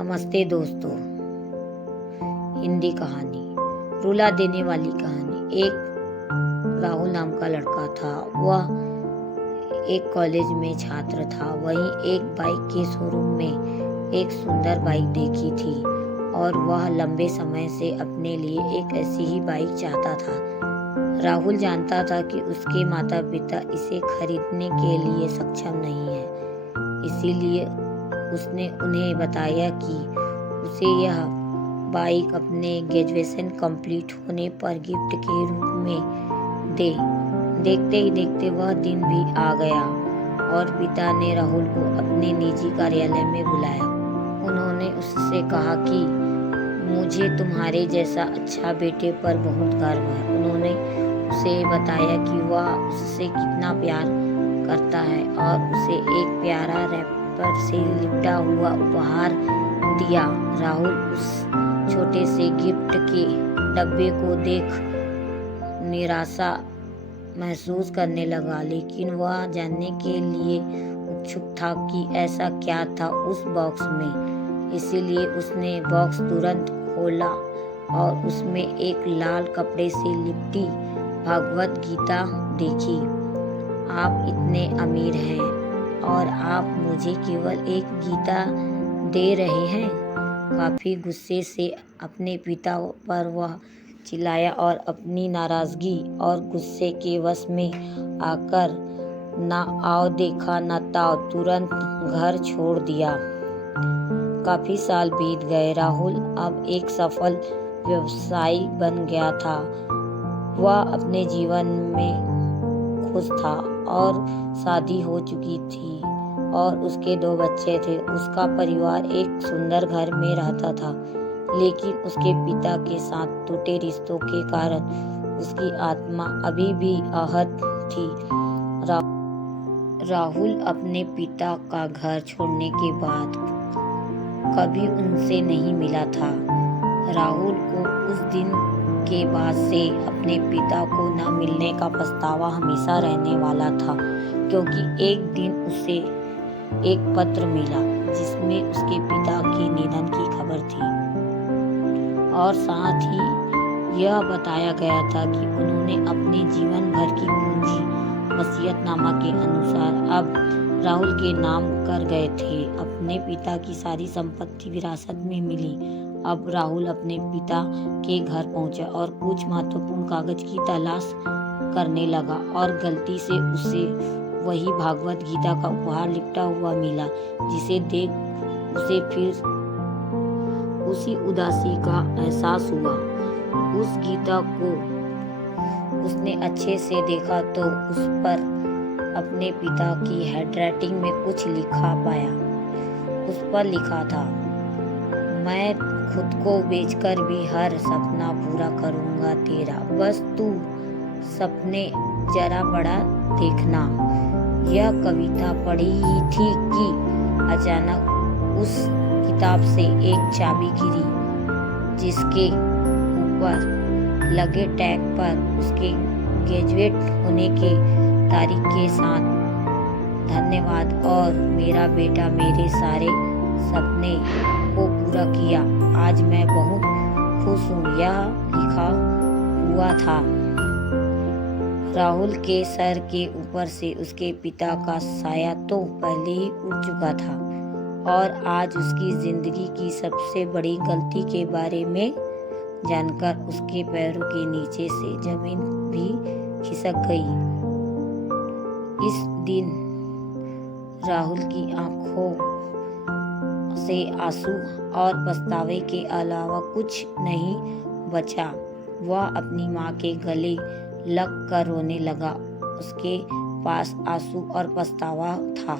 नमस्ते दोस्तों। हिंदी कहानी, रुला देने वाली कहानी। एक राहुल नाम का लड़का था। वह एक कॉलेज में छात्र था। वहीं एक बाइक के शोरूम में एक सुंदर बाइक देखी थी और वह लंबे समय से अपने लिए एक ऐसी ही बाइक चाहता था। राहुल जानता था कि उसके माता पिता इसे खरीदने के लिए सक्षम नहीं है, इसीलिए उसने उन्हें बताया कि उसे यह बाइक अपने ग्रेजुएशन कंप्लीट होने पर गिफ्ट के रूप में दे। देखते ही देखते वह दिन भी आ गया और पिता ने राहुल को अपने निजी कार्यालय में बुलाया। उन्होंने उससे कहा कि मुझे तुम्हारे जैसा अच्छा बेटे पर बहुत गर्व है। उन्होंने उसे बताया कि वह उससे कितना प्यार करता है और उसे एक प्यारा रैपर से लिपटा हुआ उपहार दिया। राहुल उस छोटे से गिफ्ट के डब्बे को देख निराशा महसूस करने लगा, लेकिन वह जानने के लिए उत्सुक था कि ऐसा क्या था उस बॉक्स में। इसीलिए उसने बॉक्स तुरंत खोला और उसमें एक लाल कपड़े से लिपटी भगवत गीता देखी। आप इतने अमीर हैं और आप मुझे केवल एक गीता दे रहे हैं। काफी गुस्से से अपने पिता पर वह चिल्लाया और अपनी नाराजगी और गुस्से के वश में आकर ना आओ देखा ना ताओ तुरंत घर छोड़ दिया। काफी साल बीत गए। राहुल अब एक सफल व्यवसायी बन गया था। वह अपने जीवन में खुश था और शादी हो चुकी थी और उसके 2 बच्चे थे। उसका परिवार एक सुंदर घर में रहता था, लेकिन उसके पिता के साथ टूटे रिश्तों के कारण उसकी आत्मा अभी भी आहत थी। राहुल अपने पिता का घर छोड़ने के बाद कभी उनसे नहीं मिला था। राहुल को उस दिन के बाद से अपने पिता को न मिलने का पछतावा हमेशा रहने वाला था, क्योंकि एक दिन उसे एक पत्र मिला जिसमें उसके पिता के निधन की खबर थी और साथ ही यह बताया गया था कि उन्होंने अपने जीवन भर की पूंजी वसीयतनामा के अनुसार अब राहुल के नाम कर गए थे। अपने पिता की सारी संपत्ति विरासत में मिली। अब राहुल अपने पिता के घर पहुंचा और कुछ महत्वपूर्ण कागज की तलाश करने लगा और गलती से उसे वही भागवत गीता का उपहार लिपटा हुआ मिला, जिसे देख उसे फिर उसी उदासी का एहसास हुआ। उस गीता को उसने अच्छे से देखा तो उस पर अपने पिता की हैंडराइटिंग में कुछ लिखा पाया। उस पर लिखा था, मैं खुद को बेचकर भी हर सपना पूरा करूंगा तेरा, बस तू सपने जरा बड़ा देखना। यह कविता पढ़ी ही थी कि अचानक उस किताब से एक चाबी गिरी, जिसके ऊपर लगे टैग पर उसके ग्रेजुएट होने के तारीख के साथ धन्यवाद और मेरा बेटा मेरे सारे सपने को पूरा किया, आज मैं बहुत खुश हूँ, यह लिखा हुआ था। राहुल के सर के ऊपर से उसके पिता का साया तो पहले ही उड़ चुका था और आज उसकी जिंदगी की सबसे बड़ी गलती के बारे में जानकर उसके पैरों के नीचे से जमीन भी खिसक गई। इस दिन राहुल की आंखों से आंसू और पछतावे के अलावा कुछ नहीं बचा। वह अपनी माँ के गले लग कर रोने लगा। उसके पास आंसू और पछतावा था।